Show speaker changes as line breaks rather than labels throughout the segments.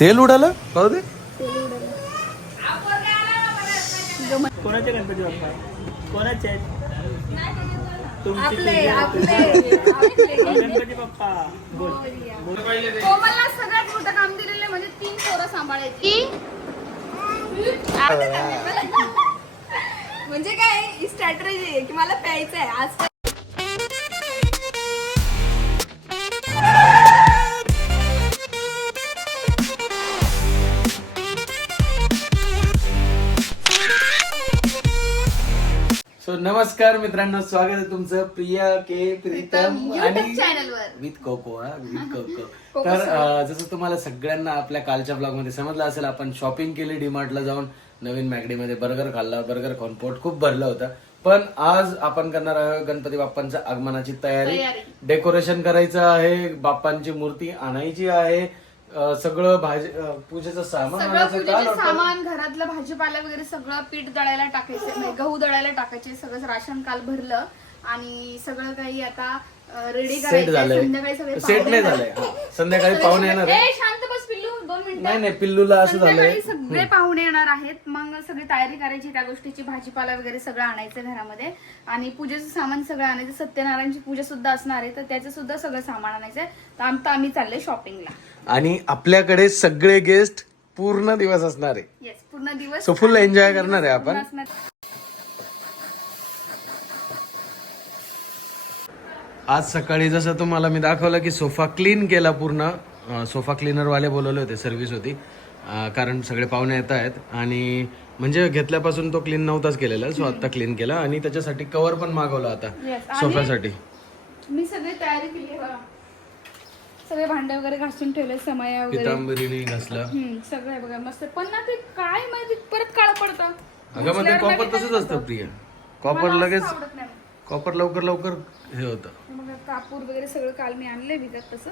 तेल उडालं? पाहू दे.
कोणाचे गणपती बाप्पा? कोणाचे? आहेत तुमचे
आपले
तुझे,
आपले.
तुझे. गणपती बाप्पा. बोल.
कोमलला सगळ्यात मोठं काम दिलेलं आहे म्हणजे तीन पोरं सांभाळायची. म्हणजे काय स्ट्रॅटेजी आहे की मला प्यायचं आहे आज
सो नमस्कार मित्रांनो स्वागत आहे तुमचं प्रिया के प्रीतम आणि विथ कोको हा विथ कोको.
कोको
तर अं, जसं तुम्हाला सगळ्यांना आपल्या कालच्या ब्लॉगमध्ये समजलं असेल आपण शॉपिंग केली डीमार्टला जाऊन नवीन मॅगडी मध्ये बर्गर खाल्ला बर्गर खाऊन पोट खूप भरलं होतं. पण आज आपण करणार आहोत गणपती बाप्पांच्या आगमनाची तयारी.
तयारी.
डेकोरेशन करायचं आहे बाप्पांची मूर्ती आणायची आहे. अं, सगळं भाजी अं, पूजेचं सामान
सगळं
आणायचं
पूजेचे. सामान घरातलं भाजीपाला वगैरे सगळं पीठ दळायला टाकायचं म्हणजे गहू दळायला टाकायचे सगळं राशन काल भरलं आणि सगळं काही आता रेडी
सेट
करायचं
झालंय.
संध्याकाळी सगळे
सेट नाही
पाहुणे
झालंय. हा. संध्याकाळी पाहुणे येणार आहे
ए, शांत बस पिल्लू दोन मिनिटं.
नाही नाही पिल्लूला असं झालंय.
संध्याकाळी सगळे पाहुणे येणार आहेत. मग सगळी तयारी करायची त्या गोष्टीची भाजीपाला वगैरे सगळं आणायचं घरामध्ये. आणि पूजेचं सामान सगळं आणायचं. सत्यनारायणची पूजा सुद्धा असणार आहे तर त्याचं सुद्धा सगळं सामान आणायचं तर आमचं आम्ही चाललोय शॉपिंगला
आणि आपल्याकडे सगळे गेस्ट पूर्ण दिवस असणार आहे.
येस पूर्ण दिवस
So full enjoy करणार आहे आपण.
पूर्ण असणार.
आज सकाळी जसं तुम्हाला मी दाखवलं की सोफा क्लीन केला पूर्ण. सोफा क्लीनर वाले बोलवले होते सर्व्हिस होती. कारण सगळे पाहुणे येत आहेत. आणि म्हणजे घेतल्यापासून तो क्लीन नव्हताच केलेला सो आता क्लीन केला. आणि त्याच्यासाठी कव्हर पण मागवला आता सोफ्यासाठी.
मी सगळी तयारी केली सगळे भांडे वगैरे घासून ठेवले समया वगैरे.
पितांबरीने घासलं.
सगळं बघा मस्त. पण ना ते काय माहिती परत काळ पडतं.
अगं मग ते कॉपर तसंच असतं प्रिया. कॉपर लगेच कॉपर लवकर लवकर हे होतं.
कापूर वगैरे सगळं काल मी आणलंय विकत तसं.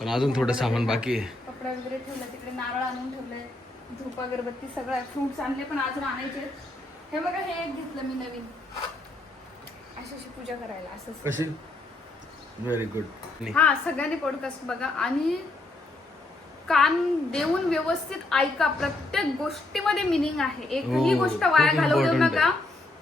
पण अजून थोडं सामान बाकी आहे.
कपडा वगैरे ठेवला तिकडे नारळ आणून ठेवलंय धूप अगरबत्ती सगळं फ्रुट्स आणले पण अजून आणायचे. हे बघा हे एक घेतलं मी नवीन. अशी अशी पूजा करायला असं.
कशी? व्हेरी गुड
हा सगळ्यांनी पॉडकास्ट बघा. आणि कान देऊन व्यवस्थित ऐका. प्रत्येक गोष्टीमध्ये मिनिंग आहे. एकही
हो,
गोष्ट वाया घालवू देऊ नका.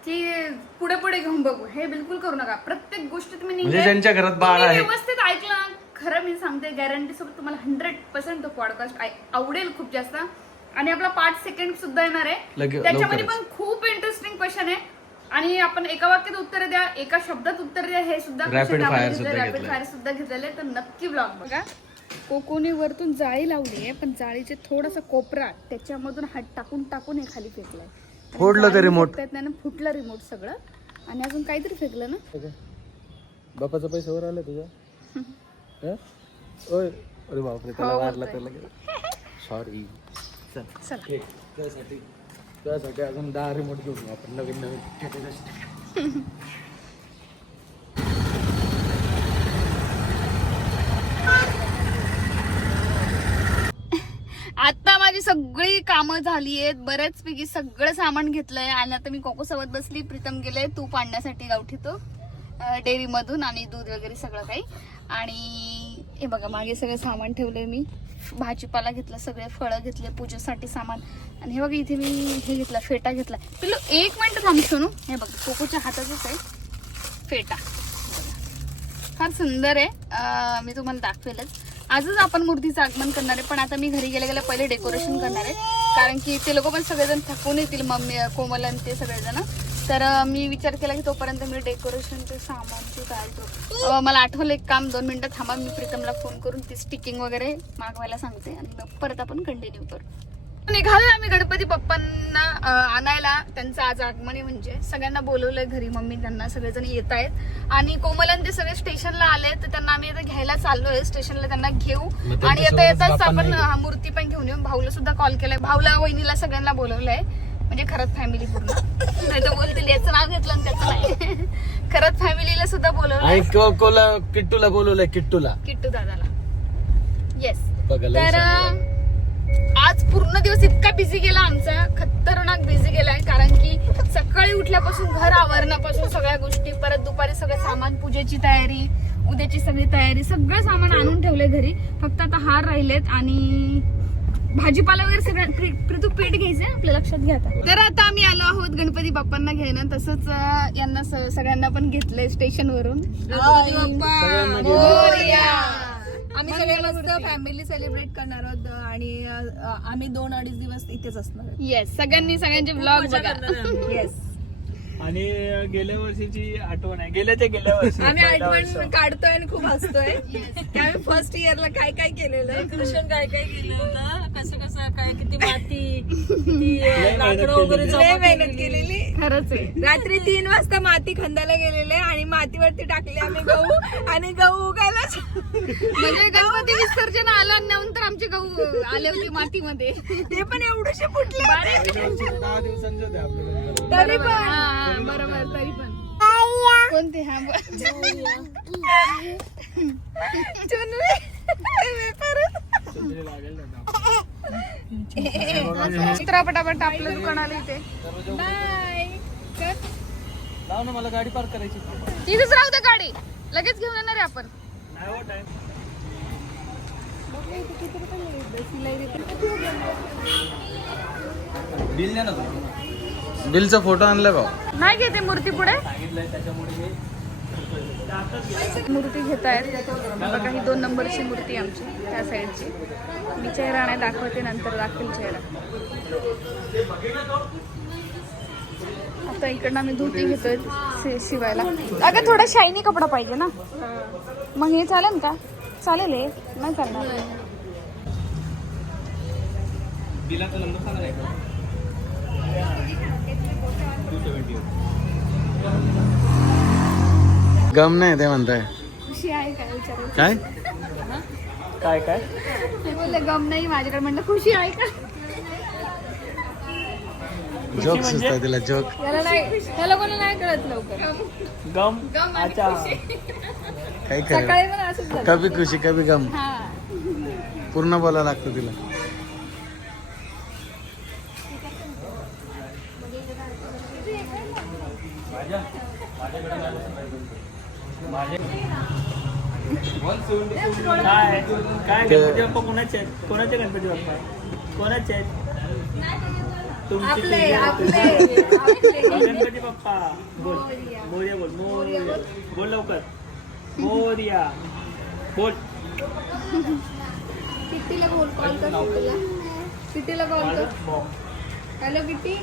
की पुढे पुढे घेऊन बघू. हे बिलकुल करू नका. प्रत्येक गोष्टीत मिनिंग
म्हणजे ज्यांच्या घरात बाळ आहे.
व्यवस्थित ऐकलं. खरं मी सांगते गॅरंटी सोबत तुम्हाला हंड्रेड पर्सेंट तो पॉडकास्ट आवडेल खूप जास्त. आणि आपला पाच सेकंड सुद्धा येणार आहे.
लगे-
त्याच्यामध्ये
लवकरच.
पण खूप इंटरेस्टिंग क्वेश्चन आहे. आणि आपण एका वाक्यात उत्तर द्या एका शब्दात उत्तर द्या हे सुद्धा
Rapid fire सुद्धा
रॅपिड
घेतलंय.
फायर सुद्धा घेतलेले तर नक्की ब्लॉग बघा. कोकोने वरतून जाळी लावली आहे पण जाळीचे थोडासा कोपरा त्याच्यामधून हात टाकून टाकून हे खाली फेकलाय.
फोडलं का remote?
त्यानं फुटलं रिमोट सगळं. आणि अजून काहीतरी फेकलं ना?
बापाचा पैसा वर आला तुझ्या? हं? ओय अरे बापरे त्याला
हो,
मारला
बोलतोय.
त्याला सॉरी चल. हे, त्यासाठी त्यासाठी अजून दहा रिमोट घेऊन आपण. नवीन नवीन छोटे छोटे.
आता माझी सगळी कामं झाली आहेत बऱ्याचपैकी सगळं सामान घेतलंय. आणि आता मी कोको सोबत बसली प्रीतम गेले तूप आणण्यासाठी गावठी तो डेअरी मधून आणि दूध वगैरे सगळं काही. आणि हे बघा मागे सगळं सामान ठेवलंय मी. भाजीपाला घेतला सगळे फळं घेतले पूजेसाठी सामान. आणि हे बघा इथे मी हे घेतला फेटा घेतला. पिलो एक मिनिट थांब सोनू. हे बघा कोकोच्या हातातच आहे. फेटा. फार सुंदर आहे. मी तुम्हाला दाखवेलच. आजच आपण मूर्तीचं आगमन करणार आहे पण आता मी घरी गेल्या गेल्या पहिले डेकोरेशन करणार आहे. कारण की ते लोक पण सगळेजण थकून येतील मम्मी कोमल आणि ते सगळेजण. तर मी विचार केला की तोपर्यंत मी डेकोरेशनचे सामानची तयारी मला आठवलं एक काम दोन मिनिटं थांबा मी प्रीतमला फोन करून ती स्टिकिंग वगैरे मागवायला सांगते आणि मग परत आपण कंटिन्यू करू. निघालोय आम्ही गणपती बाप्पांना आणायला. त्यांचं आज आगमन आहे म्हणजे. सगळ्यांना बोलवलंय घरी मम्मी त्यांना सगळेजण येत आहेत. आणि कोमल आणि ते सगळे स्टेशनला आले तर त्यांना आम्ही आता घ्यायला चाललोय. स्टेशनला त्यांना घेऊ. आणि येता
त्यांच्यासोबतच
येताच आपण मूर्ती पण घेऊन येऊ. भाऊला सुद्धा कॉल केलाय. भाऊला वहिनीला सगळ्यांना बोलवलंय. म्हणजे खरंच फॅमिली पूर्ण. नाही तर बोलतील याचं नाव घेतलं त्याचं नाही. खरंच फॅमिलीला सुद्धा
कोला किट्टूला बोलवलंय किट्टूला.
किट्टू दादाला. येस तर आज पूर्ण दिवस इतका बिझी गेला आमचा. खतरनाक बिझी गेलाय कारण की सकाळी उठल्यापासून घर आवरण्यापासून सगळ्या गोष्टी परत दुपारी सगळं सामान पूजेची तयारी उद्याची सगळी तयारी सगळं सामान आणून ठेवलंय घरी. फक्त आता हार राहिलेत आणि भाजीपाला वगैरे सगळं प्रि- प्रितू पीठ घ्यायचं आपल्या लक्षात घ्या. तर आता आम्ही आलो आहोत गणपती बाप्पांना घ्यायला तसंच यांना सगळ्यांना पण घेतलंय स्टेशन वरून.
आम्ही सगळे मस्त फॅमिली सेलिब्रेट करणार आहोत. आणि आम्ही दोन अडीच दिवस इथेच असणार
येस सगळ्यांनी सगळ्यांचे ब्लॉग बघा.
येस
आणि गेल्या वर्षीची आठवण आहे. गेल्या ते गेल्या वर्षी
आम्ही आठवण. काढतोय आणि खूप हसतोय. की आम्ही फर्स्ट इयरला काय काय केलेलं?
कृष्ण काय काय केलं होतं? कसं कसं काय किती माती किती लाकडं वगैरे
केलेली.
जमा
लय मेहनत केलेली.
खरंच आहे.
रात्री तीन वाजता माती खंदायला गेलेले आणि मातीवरती टाकले आम्ही गहू आणि गहू उगायला
म्हणजे गणपती विसर्जन आलं नंतर आमचे गहू आले होते मातीमध्ये.
ते पण एवढेसे फुटले.
दहा.
तरी
बरोबर,
पण.
हा, हा, बरोबर तरी पण. कोणते? हा ब-
लागेल ना.
चित्रा पटापट आपलं दुकान आलं इथे
लाव ना मला गाडी पार्क करायची
तिथेच राहू दे गाडी. लगेच घेऊन येणार आहे आपण.
नाही हो टाइम बिल द्या ना
बिलचा फोटो आणलाय भाऊ
नाही घेते मूर्ती पुढे.
सांगितलंय त्याच्यामुळे
मूर्ती घेत आहेत. बघा ही दोन नंबरची मूर्ती आमची त्या साईडची. मी चेहरा नाही दाखवते नंतर दाखवेल चेहरा. आता इकडनं आम्ही धोती घेतोय शि- शिवायला. अगं थोडा शायनी कपडा पाहिजे ना. मग हे चालेल का? चालेल हे. नाही चालणार
बिलाचा नंबर सांगा नाही का टू सेवन्टी
गम नाही ते म्हणताय.
खुशी आहे काय विचारू?
काय?
काय काय?
ते बोलले गम नाही माझ्याकडे म्हणलं खुशी आहे का?
जोक सुचता तिला जोक.
त्याला नाही त्याला कोणी नाही कळत लवकर.
गम
गम आणि
अच्छा.
सकाळी पण असंच झालं.
कभी खुशी कभी गम.
हा.
पूर्ण बोलायला लागतं तिला.
काय काय गणपती बाप्पा कोणाचे आहेत? कोणाचे गणपती बाप्पा? कोणाचे आहेत?
आपले
तुझे,
आपले.
गणपती बाप्पा. बोल. मोर्या बोल मोर्या बोल. लवकर. मोर्या. बोल.
किट्टीला कॉल कॉल कर किट्टीला. किट्टीला कॉल कर. हॅलो किट्टी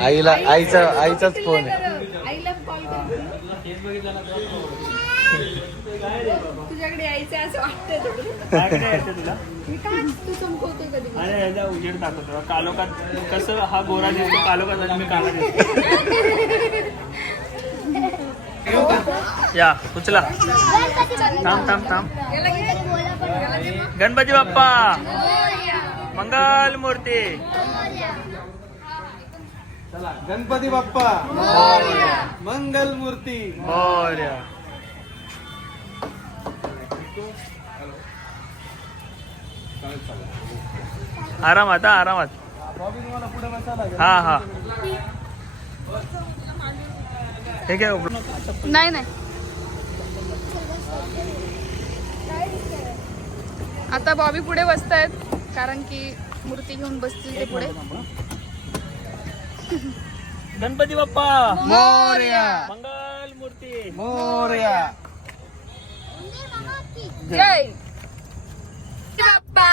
आईला आईचा आईचाच फोन आहे.
कर. आईला कॉल कर तुझ्याकडे यायचं असं वाटतंय
तुला?
तू चमकवतोय कधी.
अरे याचा उजेड दाखवतो कालोखात कसं हा गोरा दिसतो कालोखात आणि मी काला दिसतो. या उचला. थांब थांब थांब. गणपती बाप्पा! मंगल मूर्ती
चला गणपती बाप्पा. मंगल मूर्ती.
मोर्या. आरामात हा आरामात हा हा. ठीक आहे
नाही नाही. आता बॉबी पुढे बसतायत कारण की मूर्ती घेऊन बसतील ते पुढे.
गणपती बाप्पा.
मोर्या.
मंगल मूर्ती
मोर्या.
जय.
बाप्पा.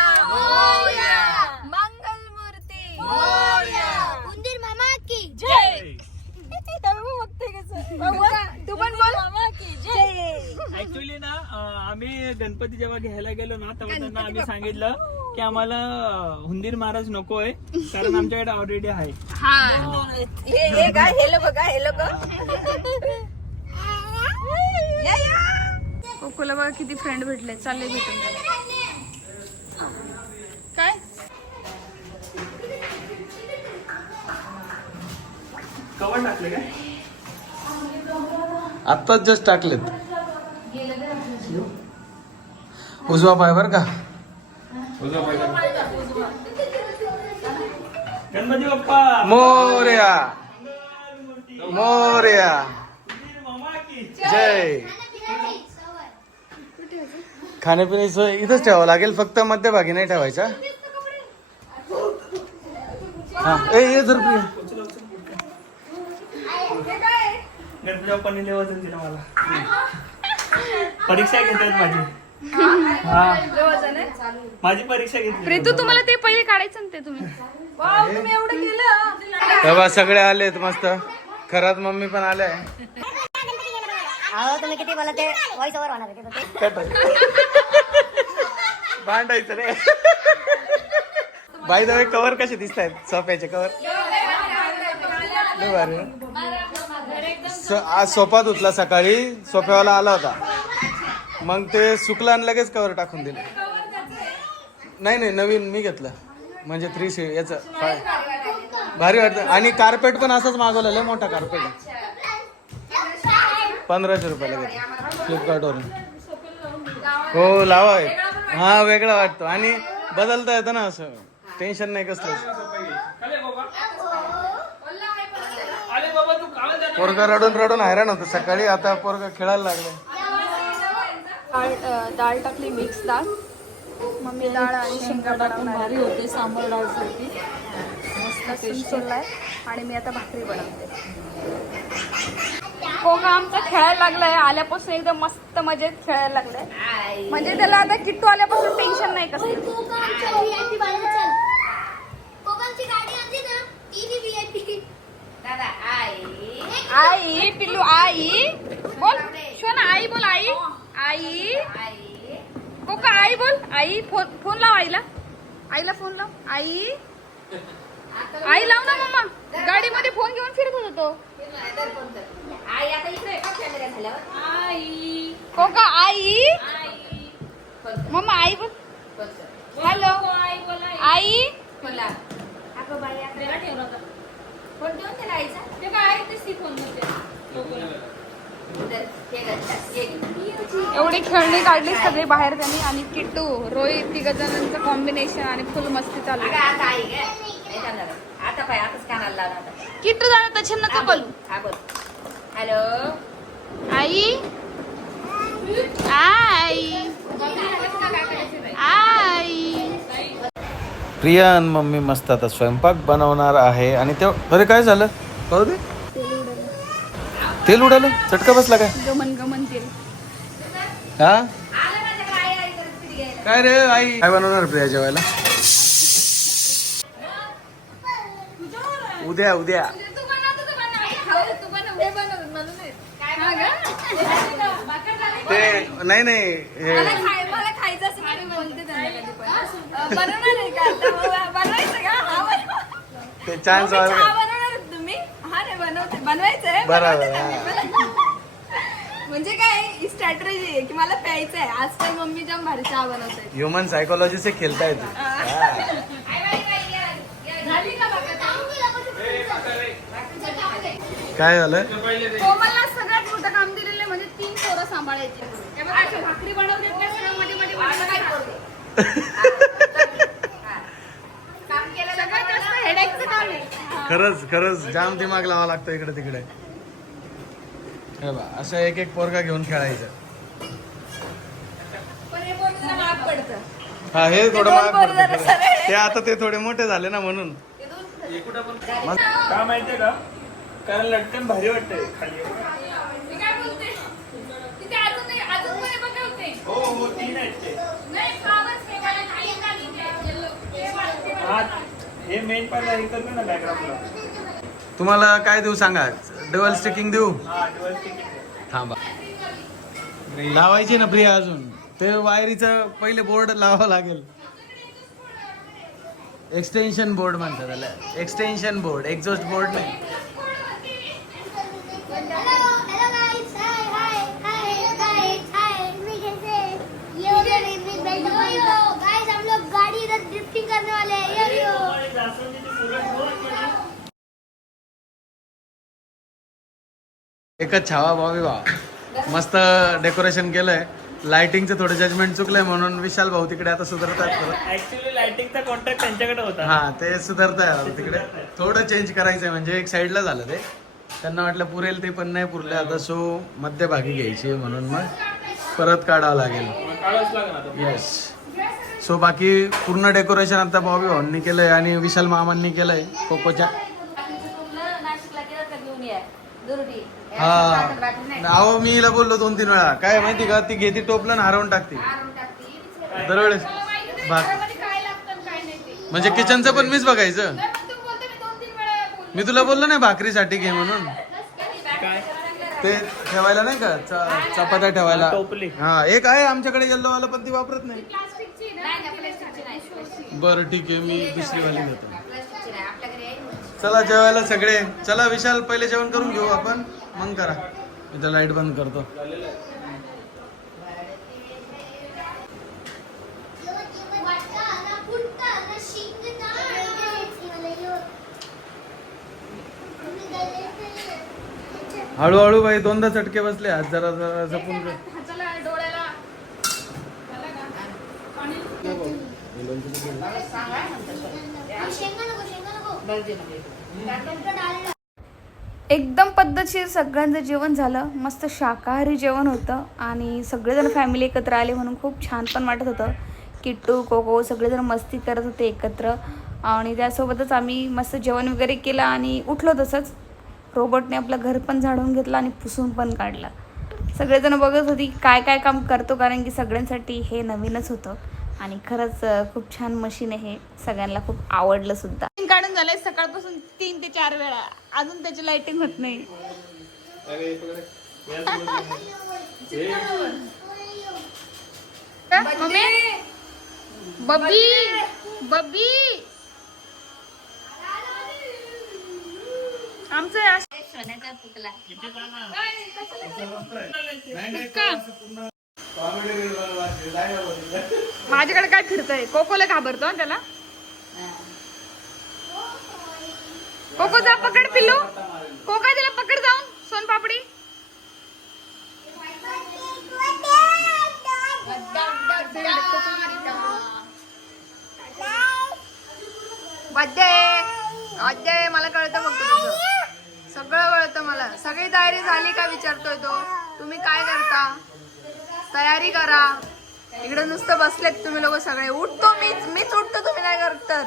मंगल मूर्ती
उंदीर मामा की.
जय.
तू पण बोल.
मामा की. जय.
ऍक्च्युली ना आम्ही गणपती जेव्हा घ्यायला गेलो ना तेव्हा त्यांना आम्ही सांगितलं की आम्हाला हुंदीर महाराज नकोय कारण आमच्याकडे ऑलरेडी आहे.
हा.
हे हे हे लोक हे लोक.
कोकोला बघा किती फ्रेंड भेटले चालले भेटून. काय?
कवर टाकले काय?
आत्ताच जस्ट टाकलेत. उजवा पाय बर का.
गणपती बाप्पा
मोर्या. मोर्या जय. खाण्यापिण्याची सोय इथंच ठेवावं लागेल फक्त मध्यभागी नाही ठेवायचा. हा ए ये जर.
गणपती बाप्पांनी लय वजन दिलं मला. परीक्षा घेतात माझी. हा. माझी परीक्षा घेतली.
प्रीतू तुम्हाला ते पहिले काढायचं ना ते तुम्ही.
तुम्ही एवढं केलं.
तेव्हा सगळे आलेत मस्त. खरात मम्मी पण आले
अहो तुम्ही किती बोला ते व्हॉइस ओव्हर होणार आहे तिथं ते.
भांडायचं रे. बाय द वे कवर कसे दिसत आहेत सोफ्याचे कवर आज सोफा धुतला सकाळी. सोफ्यावाला आला होता. मग ते सुकलं आणि लगेच कवर टाकून दिलं. नाही नाही नवीन मी घेतलं. म्हणजे थ्री सी याचं फाय भारी वाटतं. आणि कार्पेट पण असंच मागवलं आहे मोठा कार्पेट पंधराशे रुपयाला घेतलं. फ्लिपकार्टवरून हो लावा हा वेगळा वाटतो. आणि बदलता येतं ना असं. टेन्शन नाही कसलं पोरगा रडून रडून हैराण होतं. सकाळी आता पोरगा खेळायला लागलं.
डाळ डाळ टाकली मिक्स डाळ. मम्मी डाळ आणि शेंगा बनवणार
भारी होते सांबर डाळसाठी
लसूण सोललाय. आणि मी आता भाकरी बनवते.
कोका आमचा खेळायला लागलाय. आल्यापासून एकदम मस्त मजेत खेळायला लागलाय. म्हणजे त्याला आता किट्टू आल्यापासून टेन्शन नाही कसं आई. पिल्लू आई. बोल शो ना आई बोल आई. आई. कोका आई बोल. आई फोन फोन लाव आईला. आईला फोन लाव. आई. आई लाव ना मम्मा गाडीमध्ये फोन घेऊन फिरत होता. तो कोका आई. मम्मा आई बोल हॅलो आई एवढी खेळणी काढली सगळी बाहेर त्यांनी आणि किट्टू रोहित तिघ जणांचं कॉम्बिनेशन आणि फुल मस्ती चालू आहे.
आता पाय आताच कानाला लावला आता
किट्टू जाणं त्याच्या नका बोलू.
हा बोल. हॅलो
आई? आई. आई.
प्रिया आणि मम्मी मस्त आता स्वयंपाक बनवणार आहे आणि ते अरे काय झालं? पाहू दे. तेल उडालं? चटका बसला काय?
गमन गमन तेल.
हा? काय रे आई? काय बनवणार प्रिया जेवायला? उद्या उद्या. ते नाही नाही हे.
हा.
ते चान्स
बनवायचंय. म्हणजे काय? स्ट्रॅटेजी आहे की मला प्यायचं आहे. आज काय मम्मी जाम भारी चहा बनवते.
ह्युमन सायकोलॉजी से खेळता येते काय झालं?
कोमलला सगळ्यात मोठं काम दिलेलं आहे म्हणजे तीन पोरं सांभाळायची. हे बघा, अशा भाकरी बनवते त्या सगळं मध्ये मध्ये मध्ये. काय करते सगळ्यात जास्त हेडेकचं काम आहे.
खरंच खरंच. जाम दिमाग लावा लागतो इकडे तिकडे. हे बा असं एक एक पोरगा घेऊन खेळायचं.
पण हे बोलणं जरा महाग पडतं.
हा हे थोडं
दोन
महाग
पोरं
पडतं.
जरा
खरं.
सरळ.
ते आता ते थोडे मोठे झाले ना म्हणून.
का माहितीये का? कारण लटकन भारी वाटतंय खाली.
मी काय बोलते? तिथे अजून नाही अजून पण हे
हो हो तीन आहेत ते.
नाही फ्लावर्स हे. हे वाटते.
हा हे मेन पार्ट हे करतो ना बॅकग्राऊंडला
तुम्हाला काय देऊ सांगा? डबल स्टिकिंग देऊ. थांबा. लावायची ना प्रिया अजून. ते वायरीचं पहिले बोर्ड लावावं लागेल. एक्सटेन्शन बोर्ड म्हणतात त्याला. एक्सटेन्शन बोर्ड एक्झॉस्ट बोर्ड नाही
Hello, hello guys. Hi, hi, hi, guys. Hi. मैं कैसे? ये हो गया railway belt yo yo guys हम लोग गाड़ी इधर ड्रिफ्टिंग करने वाले हैं यो यो
एकच छावा भावी वा मस्त डेकोरेशन केलंय. लाइटिंगचं थोडं जजमेंट चुकलंय म्हणून विशाल भाऊ तिकडे आता सुधारतात.
ऍक्च्युली लाइटिंगचा कॉन्ट्रॅक्ट त्यांच्याकडे होता.
हा ते सुधारताय आता तिकडे. थोडं चेंज करायचंय म्हणजे एक साईडला झालं ते. त्यांना वाटलं पुरेल ते पण नाही पुरले. आता सो मध्यभागी घ्यायची म्हणून मग परत काढावं लागेल.
काढावंच लागेल आता.
येस सो बाकी पूर्ण डेकोरेशन आता बॉबी भाऊंनी केलंय आणि विशाल मामांनी केलंय. कोकोच्या. हा. अहो मी हिला बोललो दोन तीन वेळा. काय माहिती का ती घेते टोपलं आणि हरवून टाकते. दरवेळेस भाग.
काय लागतं आणि काय नाही ते
म्हणजे किचनचं पण मीच बघायचं.
मी दोन तीन वेळा बोल
मी तुला बोललो नाही भाकरीसाठी घे म्हणून.
काय
ते ठेवायला नाही का? च- चपात्या ठेवायला.
टोपली.
हा एक आहे आमच्याकडे येल्लो वाला पण ती वापरत नाही.
प्लास्टिकची ना
बरं ठीक आहे मी दुसरी वाली घेतो. चला जेवायला सगळे. चला विशाल पहिले जेवण करून घेऊ आपण. मग करा. इथं लाइट बंद करतो. हळूहळू बाई दोनदा चटके बसले आज. जरा जरा जपून
एकदम पद्धतशीर सगळ्यांचं जेवण झालं. मस्त शाकाहारी जेवण होतं आणि सगळेजण फॅमिली एकत्र आले म्हणून खूप छान पण वाटत होतं. किट्टू कोको सगळेजण मस्ती करत होते एकत्र. आणि त्यासोबतच आम्ही मस्त जेवण वगैरे केलं आणि उठलो तसंच. रोबोटने आपलं घर पण झाडून घेतलं आणि पुसून पण काढलं. सगळेजण बघत होती काय काय काम करतो कारण की सगळ्यांसाठी हे नवीनच होतं. आणि खरंच खूप छान मशीन आहे. सगळ्यांना खूप आवडलं सुद्धा. काढून झालंय सकाळपासून तीन ते चार वेळा. अजून त्याची लाइटिंग होत नाही. बबी बबी. आमचं
सोन्याचा पुतला
माझ्याकडे काय फिरतंय? कोकोला घाबरतो हं त्याला. कोको जा पकड पिल्लू. कोका त्याला पकड जाऊन. सोन पापडी. मला कळतं फक्त तुझं. सगळं कळतं मला. सगळी तयारी झाली का विचारतोय तो? तुम्ही काय करता? तयारी करा. इकडे नुसतं बसलेत तुम्ही लोक सगळे. उठतो मीच मीच उठतो तुम्ही नाही करत तर.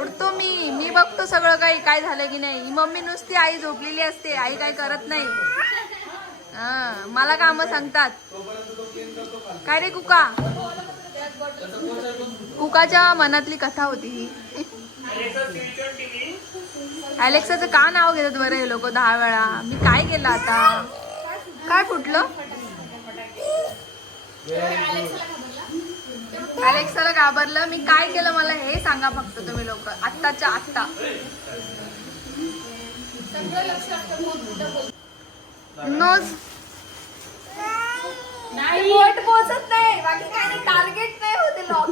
उठतो मी मी बघतो सगळं काही काय झालं की नाही. ही मम्मी नुसती आई झोपलेली असते आई काय करत नाही. हा मला काम सांगतात. काय रे कुका? कुकाच्या मनातली कथा होती ही. अलेक्साचं का नाव घेतात बरं हे लोक दहा वेळा? मी काय केलं आता? काय कुठलं अलेक्साला घाबरलं. मी काय केलं मला हे सांगा फक्त तुम्ही लोक. आत्ताच्या आत्ता. नाही. पोहोचत नाही. बाकी टार्गेट नाही. होते लॉक